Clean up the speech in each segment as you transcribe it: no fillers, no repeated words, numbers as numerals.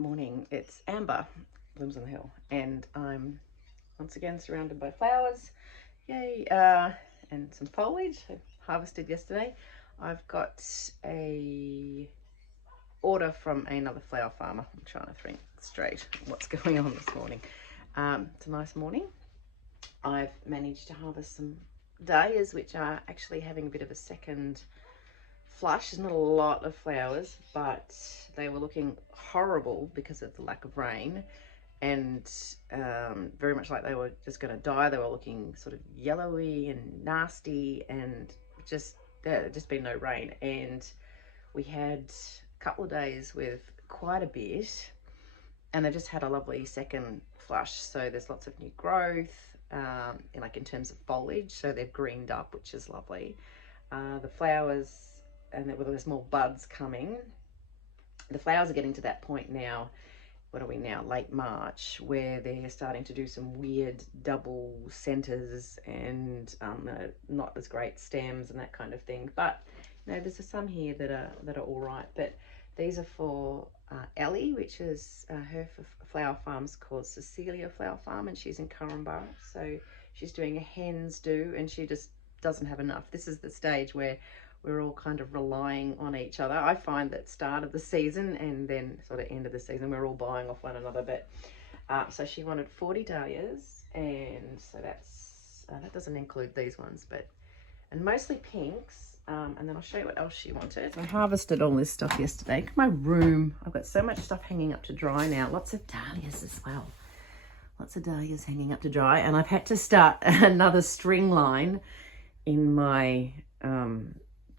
Morning. It's Amber, blooms on the hill, and I'm once again surrounded by flowers. Yay! And some foliage I harvested yesterday. I've got a order from another flower farmer. I'm trying to think straight what's going on this morning. It's a nice morning. I've managed to harvest some dahlias, which are actually having a bit of a second flush. There's not a lot of flowers, but they were looking horrible because of the lack of rain, and very much like they were just going to die. They were looking sort of yellowy and nasty, and just there had just been no rain, and we had a couple of days with quite a bit, and they just had a lovely second flush. So there's lots of new growth, in terms of foliage, so they've greened up, which is lovely. The flowers, and there's more buds coming. The flowers are getting to that point now. What are we now? Late March, where they're starting to do some weird double centers and not as great stems and that kind of thing. But there's some here that are all right. But these are for Ellie, which is her flower farm's called Cecilia Flower Farm, and she's in Currumbara. So she's doing a hens do, and she just doesn't have enough. This is the stage where we're all kind of relying on each other. I find that start of the season and then sort of end of the season, we're all buying off one another. But so she wanted 40 dahlias, and so that's that doesn't include these ones, and mostly pinks. And then I'll show you what else she wanted. I harvested all this stuff yesterday. Look at my room. I've got so much stuff hanging up to dry now. Lots of dahlias as well. Lots of dahlias hanging up to dry, and I've had to start another string line in my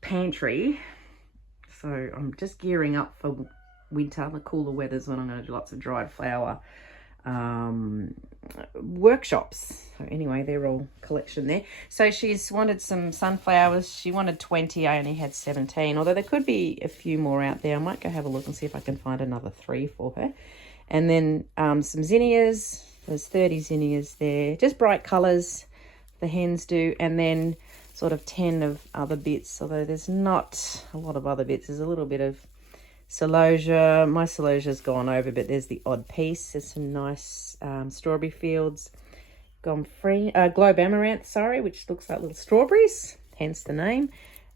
pantry, so I'm just gearing up for winter, the cooler weathers, when I'm going to do lots of dried flower workshops. So anyway, they're all collection there. So she's wanted some sunflowers. She wanted 20. I only had 17, although there could be a few more out there. I might go have a look and see if I can find another 3 for her. And then some zinnias. There's 30 zinnias there, just bright colors, the hens do. And then sort of 10 of other bits, although there's not a lot of other bits. There's a little bit of celosia. My celosia's gone over, but there's the odd piece. There's some nice strawberry fields. Globe amaranth, which looks like little strawberries, hence the name.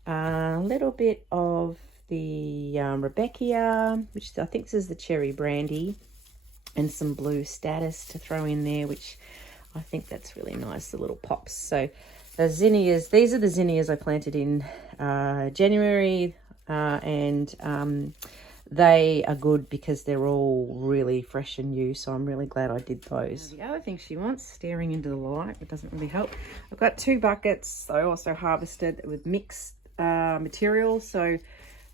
A little bit of the Rebecca, which I think this is the cherry brandy, and some blue status to throw in there, which I think that's really nice, the little pops. So the zinnias, these are the zinnias I planted in January, and they are good because they're all really fresh and new, so I'm really glad I did those. The other thing she wants, staring into the light, it doesn't really help. I've got 2 buckets I also harvested with mixed material, so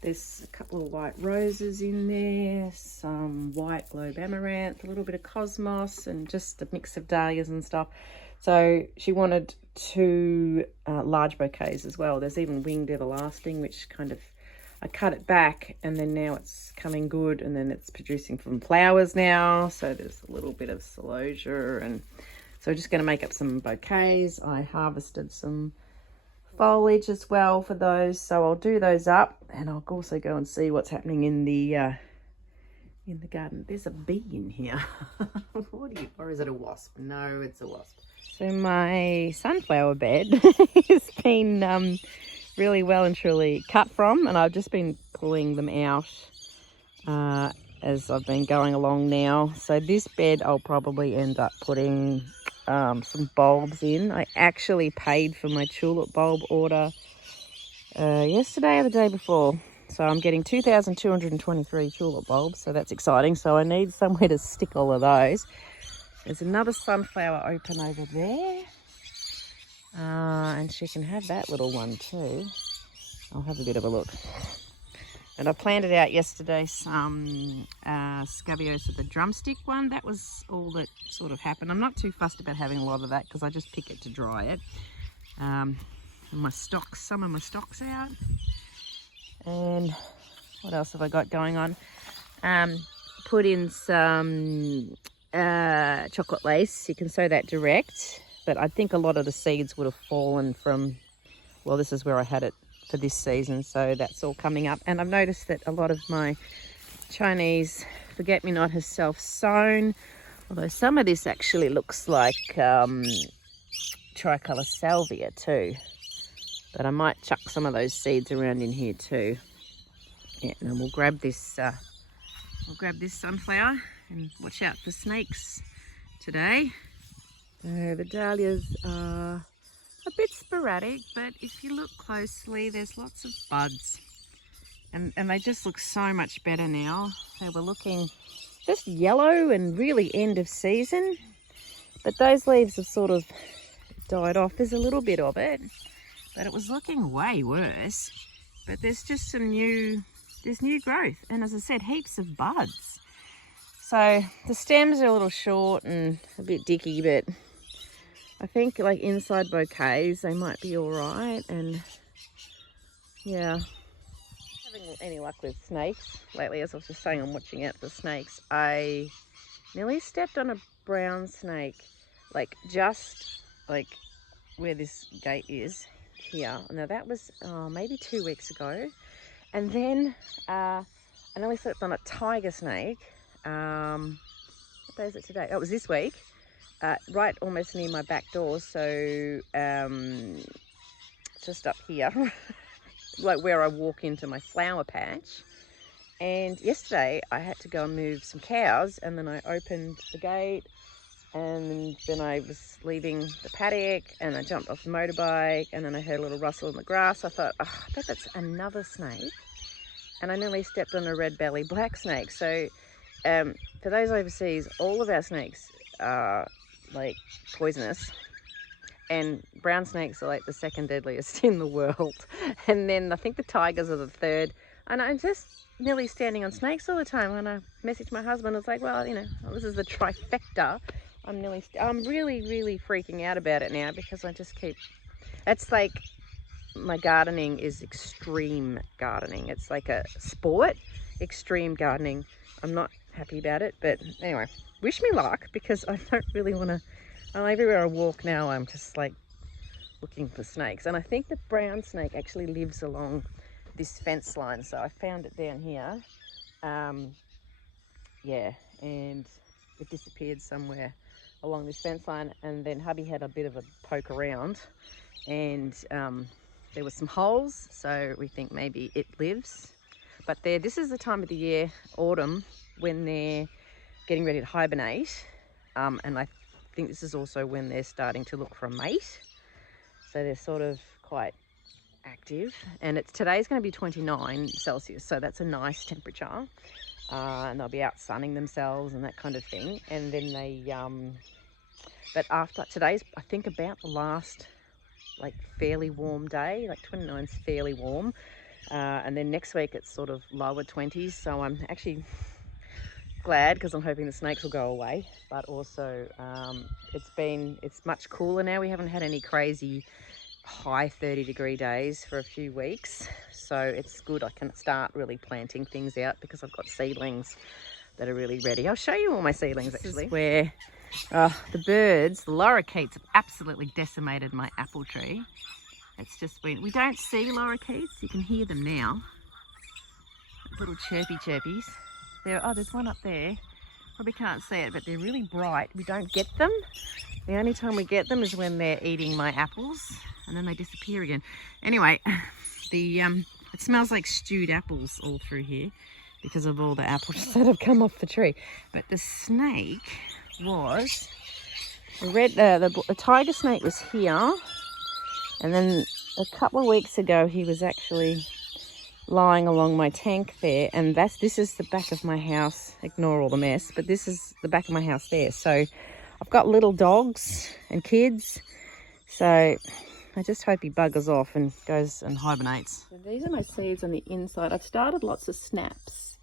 there's a couple of white roses in there, some white globe amaranth, a little bit of cosmos, and just a mix of dahlias and stuff. So she wanted 2 large bouquets as well. There's even winged everlasting, which kind of, I cut it back, and then now it's coming good, and then it's producing from flowers now. So there's a little bit of celosia, and so we're just going to make up some bouquets. I harvested some foliage as well for those, so I'll do those up, and I'll also go and see what's happening in the garden. There's a bee in here. Or is it a wasp? No, it's a wasp. So my sunflower bed has been really well and truly cut from, and I've just been pulling them out as I've been going along now. So this bed I'll probably end up putting some bulbs in. I actually paid for my tulip bulb order yesterday or the day before. So I'm getting 2,223 tulip bulbs, so that's exciting. So I need somewhere to stick all of those. There's another sunflower open over there. And she can have that little one too. I'll have a bit of a look. And I planted out yesterday some scabious, the drumstick one. That was all that sort of happened. I'm not too fussed about having a lot of that because I just pick it to dry it. And some of my stocks out. And what else have I got going on? Put in some chocolate lace. You can sow that direct, but I think a lot of the seeds would have fallen from, well, this is where I had it for this season, so that's all coming up. And I've noticed that a lot of my Chinese forget-me-not has self-sown. Although some of this actually looks like tricolour salvia too. But I might chuck some of those seeds around in here too. Yeah, and then we'll grab this sunflower and watch out for snakes today. So the dahlias are a bit sporadic, but if you look closely, there's lots of buds. And they just look so much better now. They were looking just yellow and really end of season. But those leaves have sort of died off. There's a little bit of it, but it was looking way worse. But there's just there's new growth. And as I said, heaps of buds. So the stems are a little short and a bit dicky, but I think like inside bouquets, they might be all right. And yeah, having any luck with snakes lately. As I was just saying, I'm watching out for snakes. I nearly stepped on a brown snake, like just like where this gate is here. Now that was maybe 2 weeks ago. And then I nearly stepped on a tiger snake. What day is it today? Oh, it was this week, right almost near my back door. So just up here, like where I walk into my flower patch. And yesterday I had to go and move some cows, and then I opened the gate, and then I was leaving the paddock, and I jumped off the motorbike, and then I heard a little rustle in the grass. I thought, oh, I bet that's another snake. And I nearly stepped on a red belly black snake. So for those overseas, all of our snakes are like poisonous, and brown snakes are like the second deadliest in the world. And then I think the tigers are the third. And I'm just nearly standing on snakes all the time. When I messaged my husband, I was like, well, you know, this is the trifecta. I'm really, really freaking out about it now, because I just keep, it's like, my gardening is extreme gardening. It's like a sport, extreme gardening. I'm not happy about it, but anyway, wish me luck, because I don't really want to, everywhere I walk now, I'm just like looking for snakes. And I think the brown snake actually lives along this fence line. So I found it down here. Yeah, and it disappeared somewhere along this fence line. And then hubby had a bit of a poke around, and there were some holes, so we think maybe it lives. But this is the time of the year, autumn, when they're getting ready to hibernate. And I think this is also when they're starting to look for a mate. So they're sort of quite active. And today's going to be 29 Celsius, so that's a nice temperature. And they'll be out sunning themselves and that kind of thing. And then they, but after today's, I think about the last like fairly warm day, like 29's fairly warm. And then next week it's sort of lower 20s. So I'm actually glad, because I'm hoping the snakes will go away. But also it's much cooler now. We haven't had any crazy high 30-degree days for a few weeks. So it's good. I can start really planting things out, because I've got seedlings that are really ready. I'll show you all my seedlings actually. This is where the birds, the lorikeets, have absolutely decimated my apple tree. It's just been, we don't see lorikeets, you can hear them now. Little chirpies. There's one up there. Probably can't see it, but they're really bright. We don't get them. The only time we get them is when they're eating my apples, and then they disappear again. Anyway, it smells like stewed apples all through here because of all the apples that have come off the tree. But the snake was the tiger snake was here, and then a couple of weeks ago he was actually lying along my tank there, and this is the back of my house. Ignore all the mess, but this is the back of my house there. So I've got little dogs and kids, so I just hope he buggers off and goes and hibernates. So these are my seeds on the inside. I've started lots of snaps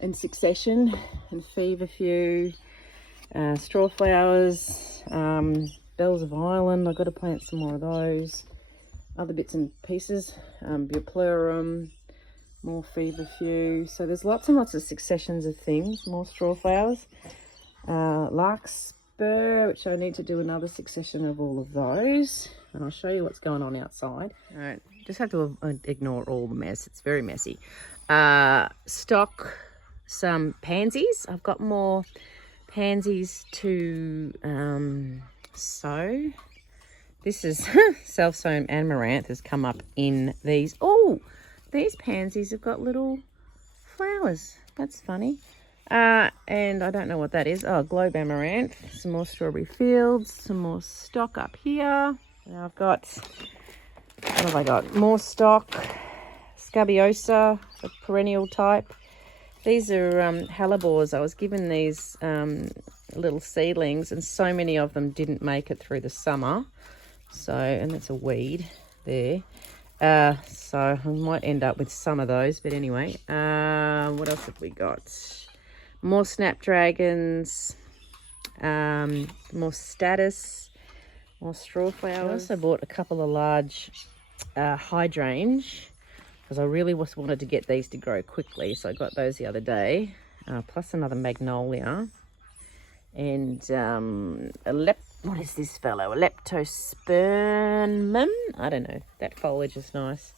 in succession, and feverfew, straw flowers, bells of Ireland. I've got to plant some more of those. Other bits and pieces, bupleurum, more feverfew. So there's lots and lots of successions of things. More straw flowers, larkspur, which I need to do another succession of all of those. And I'll show you what's going on outside. All right, just have to ignore all the mess. It's very messy. Stock some pansies. I've got more pansies to sow. This is self-sown amaranth has come up in these. Oh, these pansies have got little flowers. That's funny. And I don't know what that is. Oh, globe amaranth. Some more strawberry fields. Some more stock up here. Now I've got, what have I got? More stock. Scabiosa, the perennial type. These are hellebores. I was given these little seedlings, and so many of them didn't make it through the summer. So, and that's a weed there. So I might end up with some of those. But anyway, what else have we got? More snapdragons, more status, more straw flowers. I also bought a couple of large hydrangeas, because I really wanted to get these to grow quickly. So I got those the other day, plus another magnolia. And what is this fellow? A leptospermum? I don't know. That foliage is nice.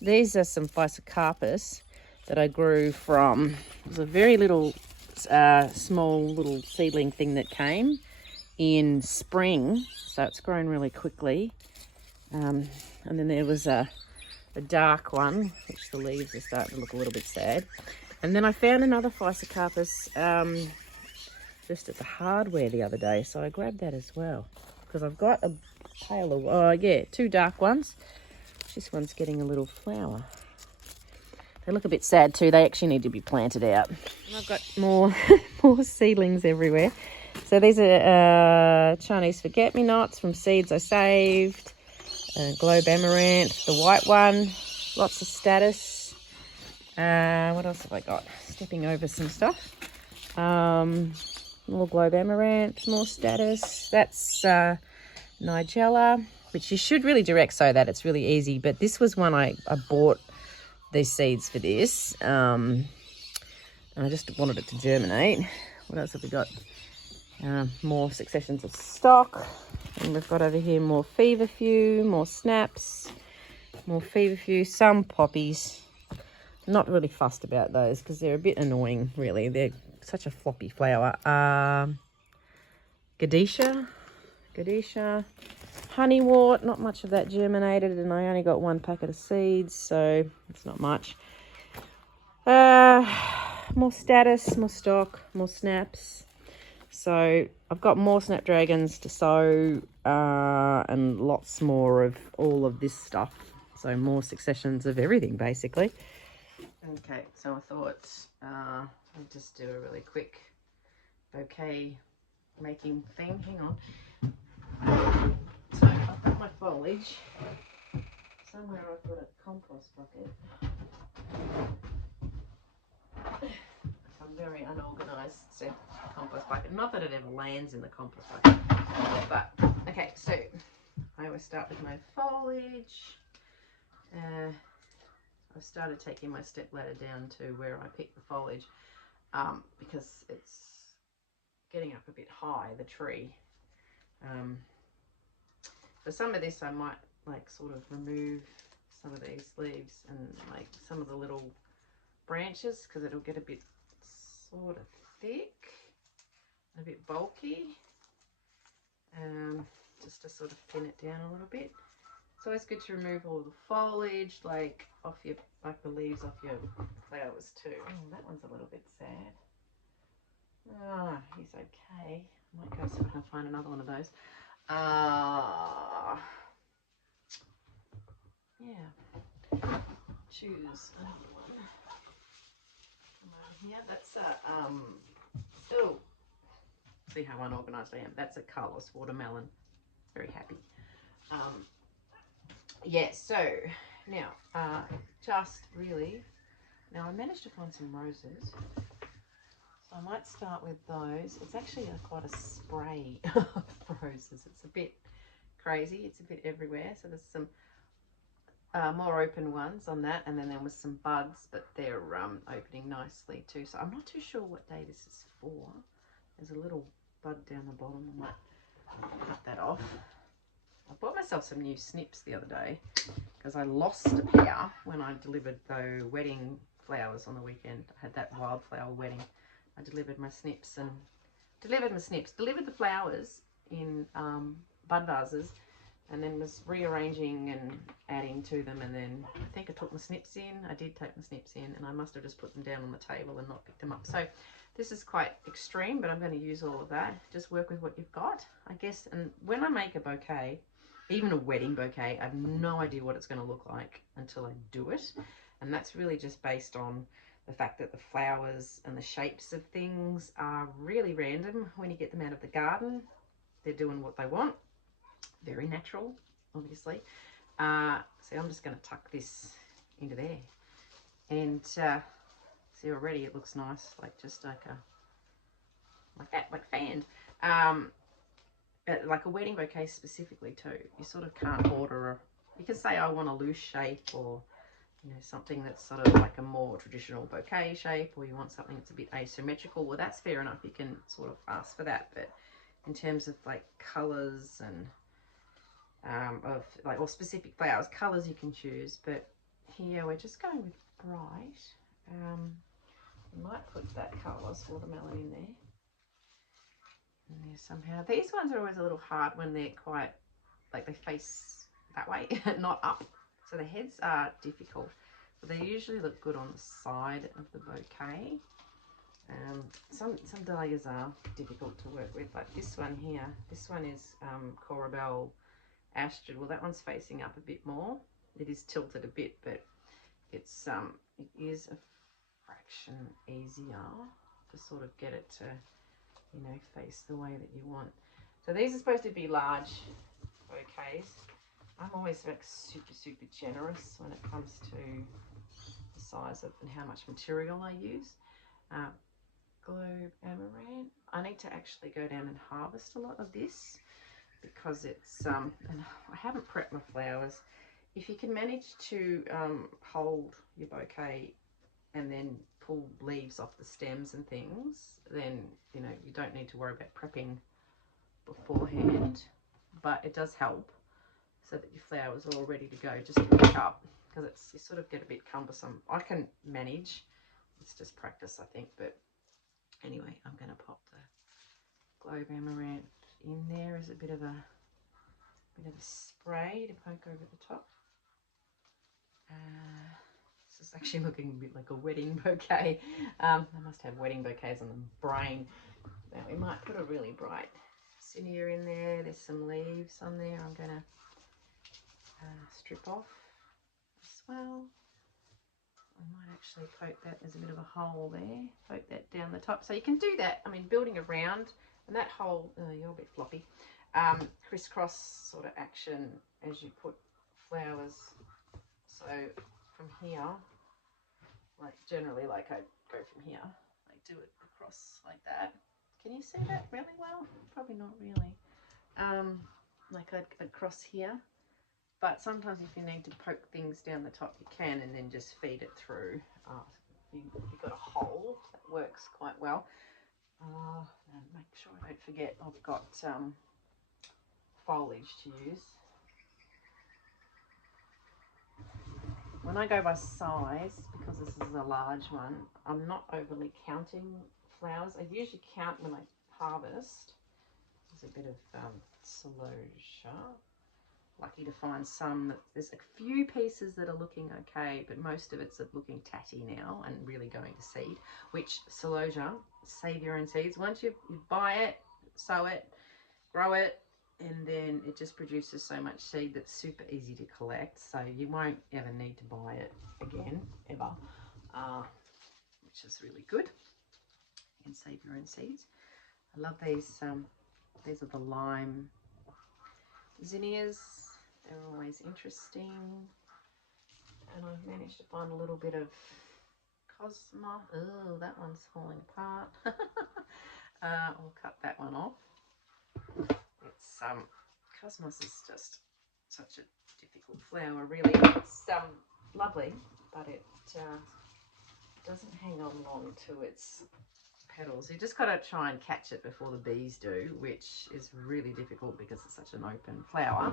These are some physocarpus that I grew from. It was a very little, small little seedling thing that came in spring. So it's grown really quickly. And then there was a dark one, which the leaves are starting to look a little bit sad. And then I found another physocarpus just at the hardware the other day, so I grabbed that as well, because I've got a paler, two dark ones. This one's getting a little flower. They look a bit sad too. They actually need to be planted out. And I've got more more seedlings everywhere. So these are Chinese forget-me-nots from seeds I saved. Globe amaranth, the white one, lots of status. What else have I got? Stepping over some stuff. More globe amaranth, more status. That's Nigella, which you should really direct sow that. It's really easy. But this was one I bought these seeds for this. And I just wanted it to germinate. What else have we got? More successions of stock. And we've got over here more feverfew, more snaps, more feverfew, some poppies. Not really fussed about those because they're a bit annoying, really. They're such a floppy flower. Gadisha, honeywort. Not much of that germinated, and I only got one packet of seeds, so it's not much. More status, more stock, more snaps. So I've got more snapdragons to sow, and lots more of all of this stuff. So more successions of everything, basically. Okay, so I thought I'll just do a really quick bouquet making thing. Hang on. So I've got my foliage. Somewhere I've got a compost bucket. I'm very unorganised, so compost bucket. Not that it ever lands in the compost bucket. But, okay, so I always start with my foliage. I've started taking my step ladder down to where I pick the foliage, because it's getting up a bit high, the tree. For some of this I might like sort of remove some of these leaves and like some of the little branches, because it'll get a bit sort of thick, a bit bulky, just to sort of thin it down a little bit. It's always good to remove all the foliage, like off your, like the leaves off your flowers too. Oh, that one's a little bit sad. Ah, he's okay. I might go see if I can find another one of those. Yeah. Choose another one. Come over here. That's a oh. See how unorganised I am. That's a colourless watermelon. Very happy. Yeah, so now just really, now I managed to find some roses, so I might start with those. It's actually quite a spray of roses. It's a bit crazy, it's a bit everywhere. So there's some more open ones on that, and then there was some buds, but they're opening nicely too. So I'm not too sure what day this is for. There's a little bud down the bottom. I might cut that off. I bought myself some new snips the other day because I lost a pair when I delivered the wedding flowers on the weekend. I had that wildflower wedding. I delivered my snips and delivered the flowers in bud vases, and then was rearranging and adding to them, and then I think I took my snips in. I did take my snips in, and I must have just put them down on the table and not picked them up. So this is quite extreme, but I'm going to use all of that. Just work with what you've got, I guess. And when I make a bouquet, even a wedding bouquet, I have no idea what it's going to look like until I do it. And that's really just based on the fact that the flowers and the shapes of things are really random when you get them out of the garden. They're doing what they want. Very natural, obviously. So I'm just going to tuck this into there. And see, already it looks nice, like just like fanned. Like a wedding bouquet specifically too. You sort of can't order you can say I want a loose shape, or you know, something that's sort of like a more traditional bouquet shape, or you want something that's a bit asymmetrical. Well, that's fair enough. You can sort of ask for that. But in terms of like colors and of like, or specific flowers, colors you can choose. But here we're just going with bright. We might put that colourless watermelon in there. In there somehow. These ones are always a little hard when they're quite, like they face that way, not up. So the heads are difficult, but they usually look good on the side of the bouquet. Some dahlias are difficult to work with, like this one here. This one is Corabelle Astrid. Well, that one's facing up a bit more. It is tilted a bit, but it's it is a fraction easier to sort of get it to, you know, face the way that you want. So these are supposed to be large bouquets. I'm always like super generous when it comes to the size of and how much material I use. Globe amaranth. I need to actually go down and harvest a lot of this because it's and I haven't prepped my flowers. If you can manage to hold your bouquet and then pull leaves off the stems and things, then you know you don't need to worry about prepping beforehand. But it does help so that your flowers are all ready to go just to pick up, because it's, you sort of get a bit cumbersome. I can manage, it's just practice, I think. But anyway, I'm going to pop the Globe Amaranth in there as a bit of a spray to poke over the top. This is actually looking a bit like a wedding bouquet. I must have wedding bouquets on the brain. Now we might put a really bright zinnia in there. There's some leaves on there. I'm going to strip off as well. I might actually poke that, there's a bit of a hole there, poke that down the top. So you can do that, I mean, building around, and that hole, you're a bit floppy, crisscross sort of action as you put flowers. So from here, like generally, like I go from here, I do it across like that. Can you see that really well? Probably not really. Like I'd cross here. But sometimes if you need to poke things down the top, you can, and then just feed it through. If you've got a hole, that works quite well. And make sure I don't forget I've got foliage to use. When I go by size, because this is a large one, I'm not overly counting flowers. I usually count when I harvest. There's a bit of celosia. Lucky to find some. There's a few pieces that are looking okay, but most of it's looking tatty now and really going to seed, which celosia, save your own seeds. Once you buy it, sow it, grow it, and then it just produces so much seed that's super easy to collect, so you won't ever need to buy it again, ever, which is really good. You can save your own seeds. I love these. These are the lime zinnias. They're always interesting. And I've managed to find a little bit of Cosmo. Oh, that one's falling apart. I'll cut that one off. It's Cosmos is just such a difficult flower, really. It's lovely, but it doesn't hang on long to its petals. You just got to try and catch it before the bees do, which is really difficult because it's such an open flower.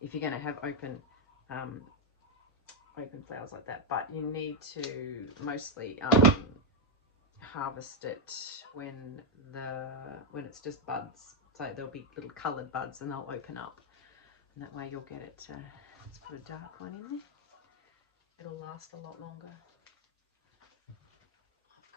If you're going to have open open flowers like that, but you need to mostly harvest it when it's just buds. So there'll be little coloured buds and they'll open up, and that way you'll get it. Let's put a dark one in there. It'll last a lot longer. I've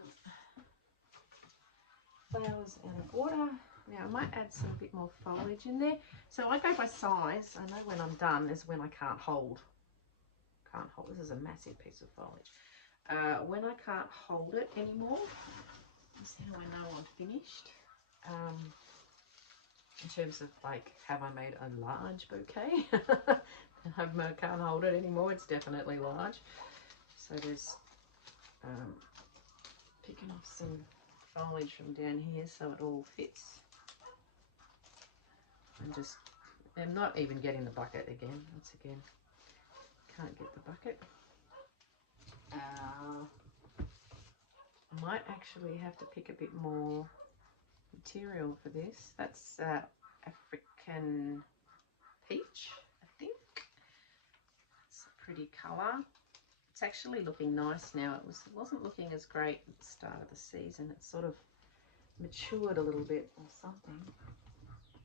got flowers out of order. Now I might add some bit more foliage in there. So I go by size. I know when I'm done is when I can't hold. This is a massive piece of foliage. When I can't hold it anymore, that's how I know I'm finished. In terms of like, have I made a large bouquet? I can't hold it anymore. It's definitely large. So there's picking off some foliage from down here so it all fits. I'm not even getting the bucket again. Once again, can't get the bucket. I might actually have to pick a bit more material for this. That's African peach, I think. It's a pretty colour. It's actually looking nice now. It wasn't looking as great at the start of the season. It's sort of matured a little bit or something.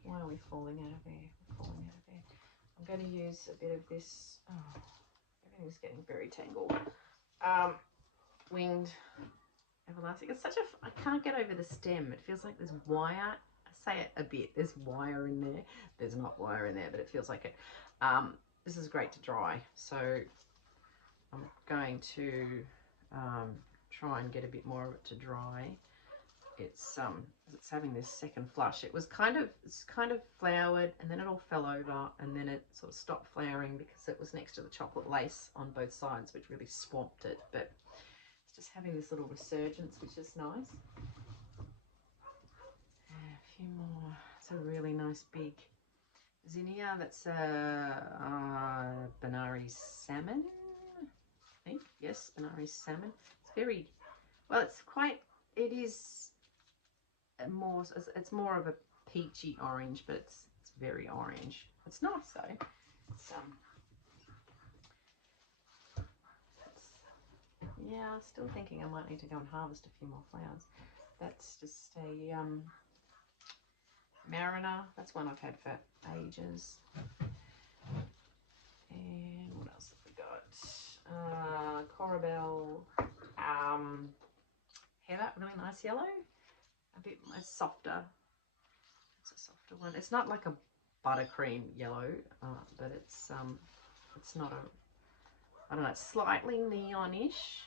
Why are we falling out of there? We're falling out of there. I'm going to use a bit of this. Oh, everything's getting very tangled. Winged everlasting. It's such a. I can't get over the stem. It feels like there's wire. I say it a bit. There's wire in there. There's not wire in there, but it feels like it. This is great to dry. So I'm going to try and get a bit more of it to dry. It's having this second flush. It's kind of flowered, and then it all fell over, and then it sort of stopped flowering because it was next to the chocolate lace on both sides, which really swamped it. But it's just having this little resurgence, which is nice. A few more. It's a really nice big zinnia. That's a Benares salmon, I think. Yes, Benares salmon. It's very well. It is more. It's more of a peachy orange, but it's very orange. It's nice though. Yeah, still thinking I might need to go and harvest a few more flowers. That's just a Mariner. That's one I've had for ages. And what else have we got? Corabelle, heather, really nice yellow. A bit softer. It's a softer one. It's not like a buttercream yellow, but it's not a. I don't know. It's slightly neonish.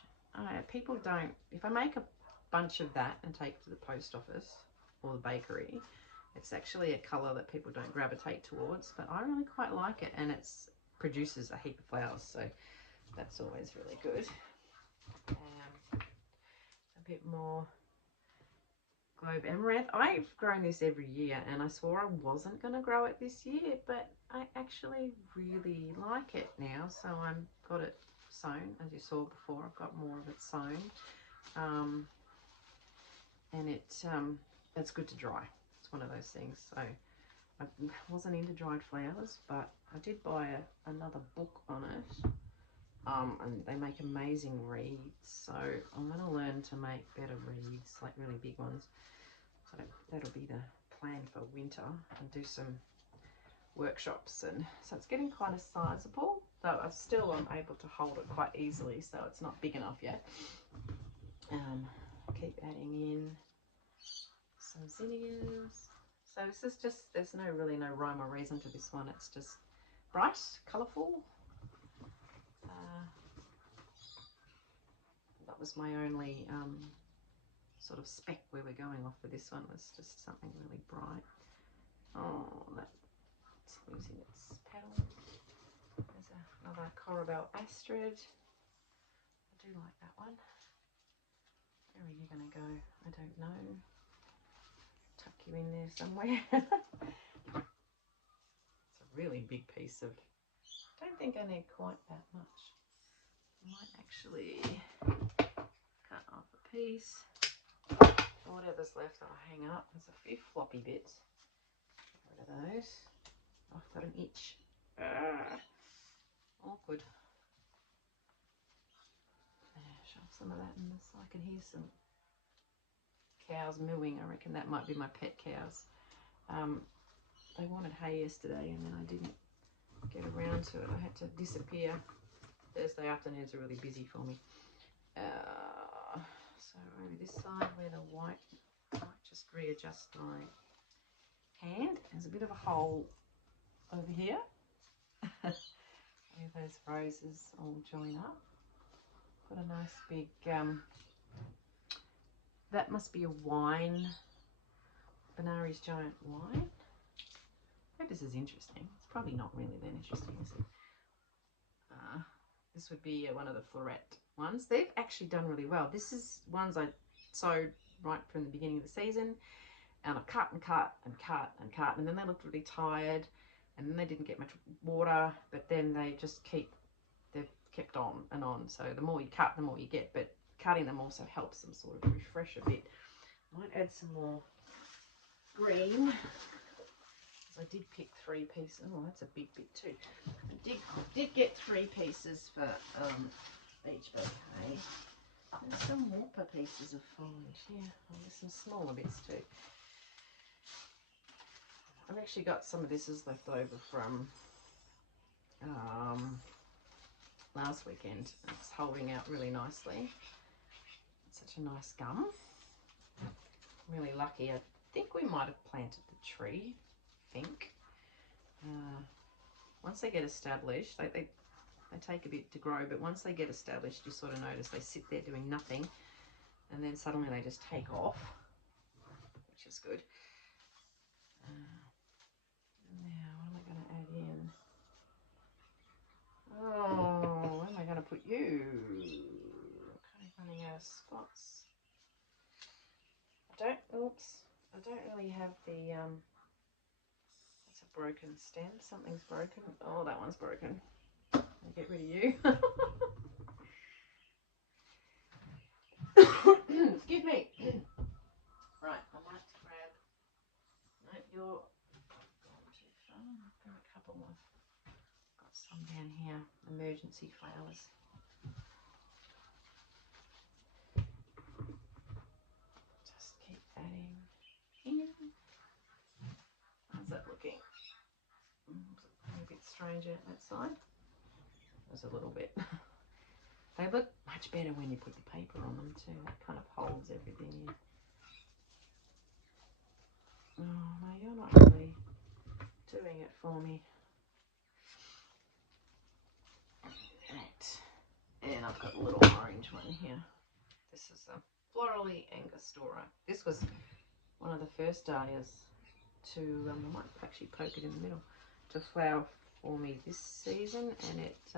People don't. If I make a bunch of that and take to the post office or the bakery, it's actually a colour that people don't gravitate towards, but I really quite like it, and it produces a heap of flowers, so that's always really good. A bit more Globe Amaranth. I've grown this every year, and I swore I wasn't going to grow it this year, but I actually really like it now, so I've got it sown. As you saw before, I've got more of it sown, and it's good to dry. It's one of those things. So I wasn't into dried flowers, but I did buy another book on it, and they make amazing reeds, so I'm going to learn to make better reeds, like really big ones. So that'll be the plan for winter, and do some workshops. And so it's getting kind of sizable, though I still am able to hold it quite easily, so it's not big enough yet. Keep adding in some zinnias. So this is just, there's really no rhyme or reason to this one. It's just bright, colourful. That was my only sort of spec where we're going off for this one, was just something really bright. Oh, that's losing its petals. There's another Corabelle Astrid. I do like that one. Where are you going to go? I don't know. Tuck you in there somewhere. It's a really big piece of. I don't think I need quite that much. I might actually cut off a piece. Whatever's left, I'll hang up. There's a few floppy bits. Get rid of those. Oh, I've got an itch. Awkward. some of that in this. I can hear some cows mooing. I reckon that might be my pet cows. They wanted hay yesterday and then I didn't get around to it. I had to disappear. Thursday afternoons are really busy for me. So over this side where the white, I might just readjust my hand. There's a bit of a hole over here. Where those roses all join up. Put a nice big, that must be a wine, Benari's giant wine. I hope this is interesting. It's probably not really that interesting, is it? This would be one of the floret ones. They've actually done really well. This is ones I sowed right from the beginning of the season, and I cut and cut and cut and cut, and then they looked really tired, and then they didn't get much water, but then they've kept on and on. So the more you cut, the more you get, but cutting them also helps them sort of refresh a bit. Might add some more green. I did pick 3 pieces. Oh, that's a big bit too. I did get 3 pieces for each bouquet. There's some whopper pieces of foliage here. Oh, there's some smaller bits too. I've actually got some of this is left over from last weekend. It's holding out really nicely. It's such a nice gum. I'm really lucky. I think we might have planted the tree. Once they get established, they take a bit to grow, but once they get established, you sort of notice they sit there doing nothing, and then suddenly they just take off, which is good. Now, what am I going to add in? Oh, where am I going to put you? I'm kind of running out of spots. I don't really have the, that's a broken stem. Something's broken. Oh, that one's broken. I'll get rid of you. Excuse me. Right, I might grab, no, you're gone too far. I've got a couple more. Got some down here, emergency flowers. Just keep adding in. How's that looking? A bit stranger that side. There's a little bit. They look much better when you put the paper on them too. That kind of holds everything in. Oh no, you're not really doing it for me. Right. And I've got a little orange one here. This is a Florally Angostura. This was one of the first dahlias to, I might actually poke it in the middle, to flower for me this season, and it's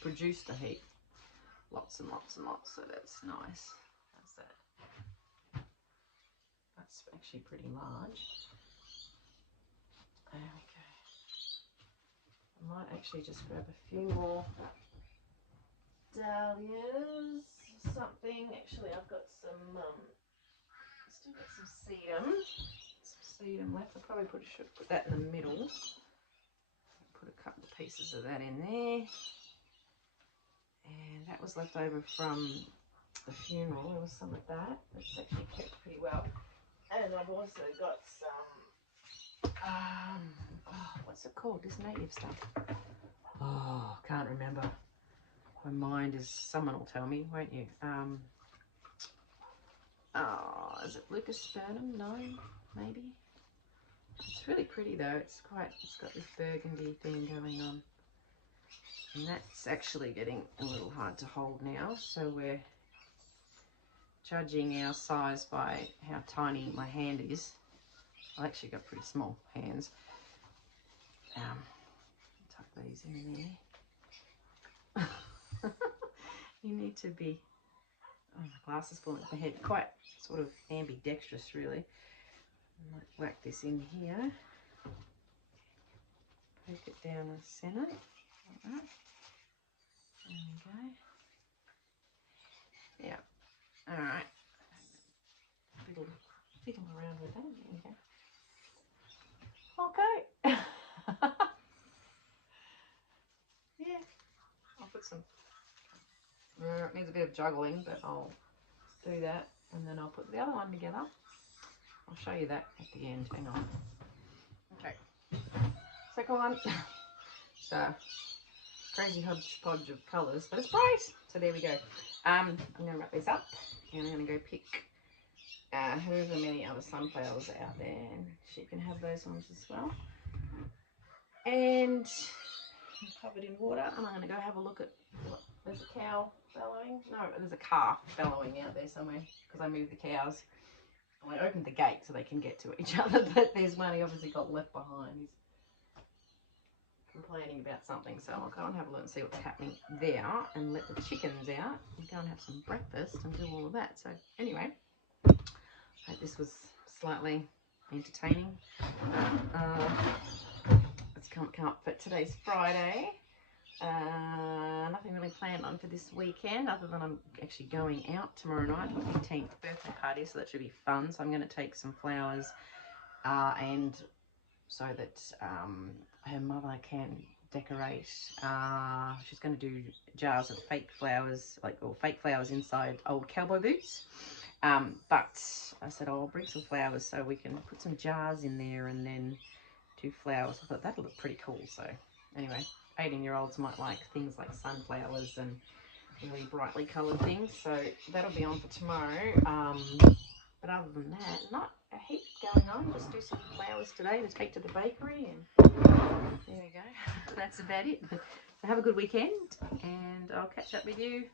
produced a heap. Lots and lots and lots, so that's nice. How's that? That's actually pretty large. There we go. I might actually just grab a few more dahlias, something. Actually, I've got some, still got some sedum left. I probably should put that in the middle. Put a couple of pieces of that in there. And that was left over from the funeral. There was some of that. It's actually kept pretty well. And I've also got some, oh, what's it called? This native stuff. Oh, can't remember. My mind is, someone will tell me, won't you? Oh, is it Leucospermum? No, maybe. It's really pretty though. It's got this burgundy thing going on. And that's actually getting a little hard to hold now. So we're judging our size by how tiny my hand is. I've actually got pretty small hands. Tuck these in there. You need to be, oh, my glasses falling off my head, quite sort of ambidextrous really. I might whack this in here. Poke it down the centre, like that. There we go. Yeah. Alright. Fiddle around with that. There we go. Okay. Yeah. I'll put some It needs a bit of juggling, but I'll do that. And then I'll put the other one together. I'll show you that at the end. Hang on. Okay. Second one. It's a crazy hodgepodge of colours, but it's bright. So there we go. I'm going to wrap this up and I'm going to go pick however many other sunflowers are out there. And she can have those ones as well. And I'm covered in water, and I'm going to go have a look at what, there's a cow bellowing. No, there's a calf bellowing out there somewhere because I moved the cows. Well, I opened the gate so they can get to each other, but there's one he obviously got left behind. He's complaining about something, so I'll go and have a look and see what's happening there and let the chickens out and go and have some breakfast and do all of that. So anyway, I hope this was slightly entertaining. Let's come up for today's Friday. Nothing really planned on for this weekend other than I'm actually going out tomorrow night for the 15th birthday party, so that should be fun. So I'm going to take some flowers and so that her mother can decorate. She's going to do jars of fake flowers, or fake flowers inside old cowboy boots. But I said, oh, I'll bring some flowers so we can put some jars in there and then do flowers. I thought that'll look pretty cool. So anyway, 18-year-olds might like things like sunflowers and really brightly coloured things. So that'll be on for tomorrow. But other than that, not a heap going on. Just do some flowers today to take to the bakery, and there we go. That's about it. So have a good weekend, and I'll catch up with you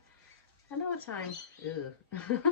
another time. Ugh.